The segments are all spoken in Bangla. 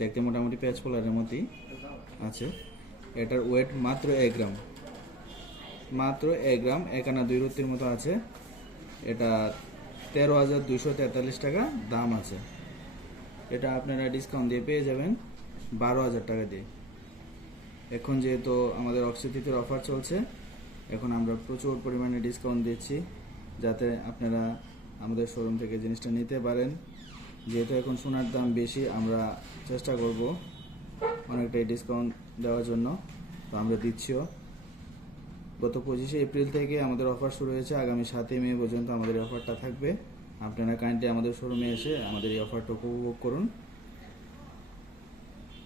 দেখতে মোটামুটি পেঁয়াজ পোলারের মতোই আছে। এটার ওয়েট মাত্র এক গ্রাম। মাত্র এক গ্রাম, এক আনা দুই রুটির মতো আছে। এটা তেরো হাজার দুশো তেতাল্লিশ টাকা দাম আছে। এটা আপনারা ডিসকাউন্ট দিয়ে পেয়ে যাবেন বারো হাজার টাকা দিয়ে। এখন যেহেতু আমাদের অক্সিতিথির অফার চলছে, এখন আমরা প্রচুর পরিমাণে ডিসকাউন্ট দিচ্ছি যাতে আপনারা আমাদের শোরুম থেকে জিনিসটা নিতে পারেন। যেহেতু এখন সোনার দাম বেশি, আমরা চেষ্টা করব অনেকটাই ডিসকাউন্ট দেওয়ার জন্য। তো আমরা দিচ্ছিও। গত পঁচিশে এপ্রিল থেকে আমাদের অফার শুরু হয়েছে। আগামী সাতই মে পর্যন্ত আমাদের এই অফারটা থাকবে। আপনারা কাইন্ডলি আমাদের শোরুমে এসে আমাদের এই অফারটা উপভোগ করুন।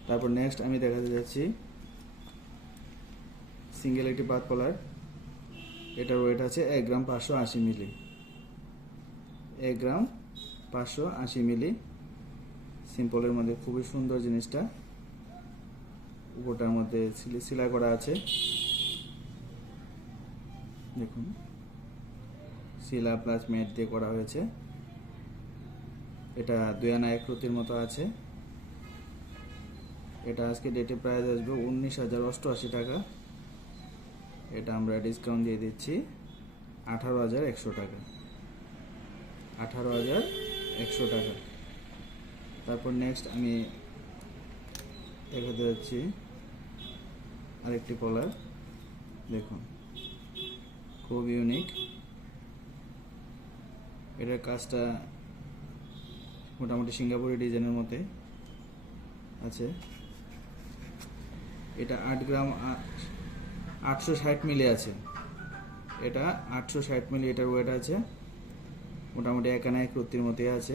তারপর নেক্সট আমি দেখাতে যাচ্ছি। সিঙ্গেল একটি পাত কলার। এটার ওয়েট আছে এক গ্রাম পাঁচশো আশি মিলি এক গ্রাম পাঁচশো আশি মিলি। সিম্পলের মধ্যে খুবই সুন্দর জিনিসটা। উপরটার মধ্যে সিলি- সেলাই করা আছে। দেখুন। শিলা প্লাস ম্যাট দিয়ে করা হয়েছে। এটা দুই আনা এক রতির মতো আছে। এটা আজকে ডেটে প্রাইস আসবে উনিশ হাজার অষ্টআশি টাকা। এটা আমরা ডিসকাউন্ট দিয়ে দিচ্ছি আঠারো হাজার একশো টাকা। আঠারো হাজার একশো টাকা। তারপর নেক্সট আমি দেখাতে যাচ্ছি। আরেকটি কলার দেখুন, খুব ইউনিক এটার কাজটা মোটামুটি সিঙ্গাপুরি ডিজাইনের মতে আছে। এটা আট গ্রাম আটশো ষাট মিলি আছে। এটা আটশো ষাট মিলি, এটার ওয়েট আছে। মোটামুটি এক রত্তির মতোই আছে।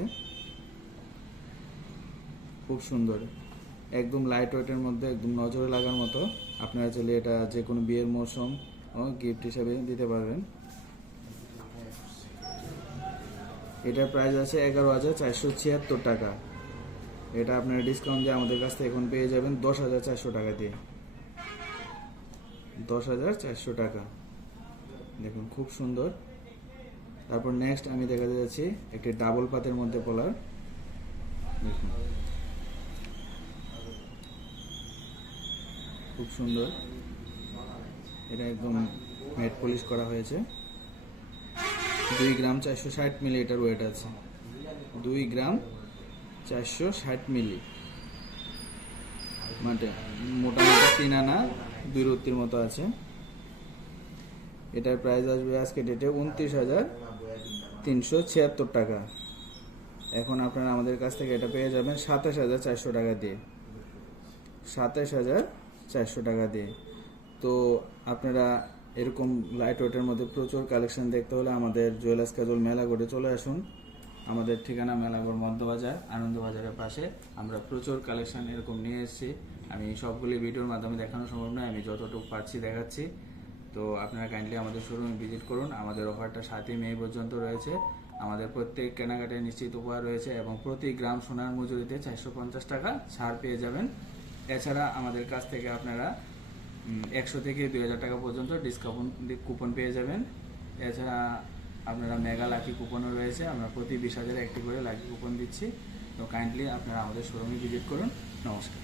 খুব সুন্দর। একদম লাইট ওয়েটের মধ্যে, একদম নজরে লাগার মতো আপনারা চাইলে এটা যে কোনো বিয়ের মৌসুম গিফট হিসাবে দিতে পারবেন। এটার প্রাইস আছে এগারো হাজার চারশো ছিয়াত্তর টাকা। এটা আপনারা ডিসকাউন্ট দিয়ে আমাদের কাছ থেকে এখন পেয়ে যাবেন দশ হাজার চারশো টাকা দিয়ে। দশ হাজার চারশো টাকা। দেখুন, খুব সুন্দর। তারপর নেক্সট আমি দেখাতে যাচ্ছি একটি ডাবল পাতের মধ্যে পলার দেখুন খুব সুন্দর। এটা একদম ম্যাট পলিশ করা হয়েছে। দুই গ্রাম চারশো ষাট মিলি এটার ওয়েট আছে। দুই গ্রাম চারশো ষাট মিলি। মানে মোটামুটি তিন আনা দুই রত্তির মতো আছে। এটার প্রাইস আসবে আজকে ডেটে উনত্রিশ হাজার তিনশো ছিয়াত্তর টাকা। এখন আপনারা আমাদের কাছ থেকে এটা পেয়ে যাবেন সাতাশ হাজার চারশো টাকা দিয়ে। সাতাশ হাজার চারশো টাকা দিয়ে। তো আপনারা এরকম লাইট ওয়েটের মধ্যে প্রচুর কালেকশন দেখতে হলে আমাদের জুয়েলার্স কাজল মেলাগড়ে চলে আসুন। আমাদের ঠিকানা মেলাগড় মধ্যবাজার, আনন্দবাজারের পাশে। আমরা প্রচুর কালেকশন এরকম নিয়ে এসেছি। আমি সবগুলি ভিডিওর মাধ্যমে দেখানো সম্ভব নয়, আমি যতটুকু পারছি দেখাচ্ছি। তো আপনারা কাইন্ডলি আমাদের শোরুমে ভিজিট করুন। আমাদের অফারটা সাতই মে পর্যন্ত রয়েছে। আমাদের প্রত্যেক কেনাকাটায় নিশ্চিত উপহার রয়েছে এবং প্রতি গ্রাম সোনার মজুরিতে চারশো পঞ্চাশ টাকা ছাড় পেয়ে যাবেন। এছাড়া আমাদের কাছ থেকে আপনারা একশো থেকে দুই হাজার টাকা পর্যন্ত ডিসকাউন্ট কুপন পেয়ে যাবেন। এছাড়া আপনারা মেগা লাকি কুপনও রয়েছে। আমরা প্রতি বিশ হাজারে একটি করে লাকি কুপন দিচ্ছি। তো কাইন্ডলি আপনারা আমাদের শোরুমে ভিজিট করুন। নমস্কার।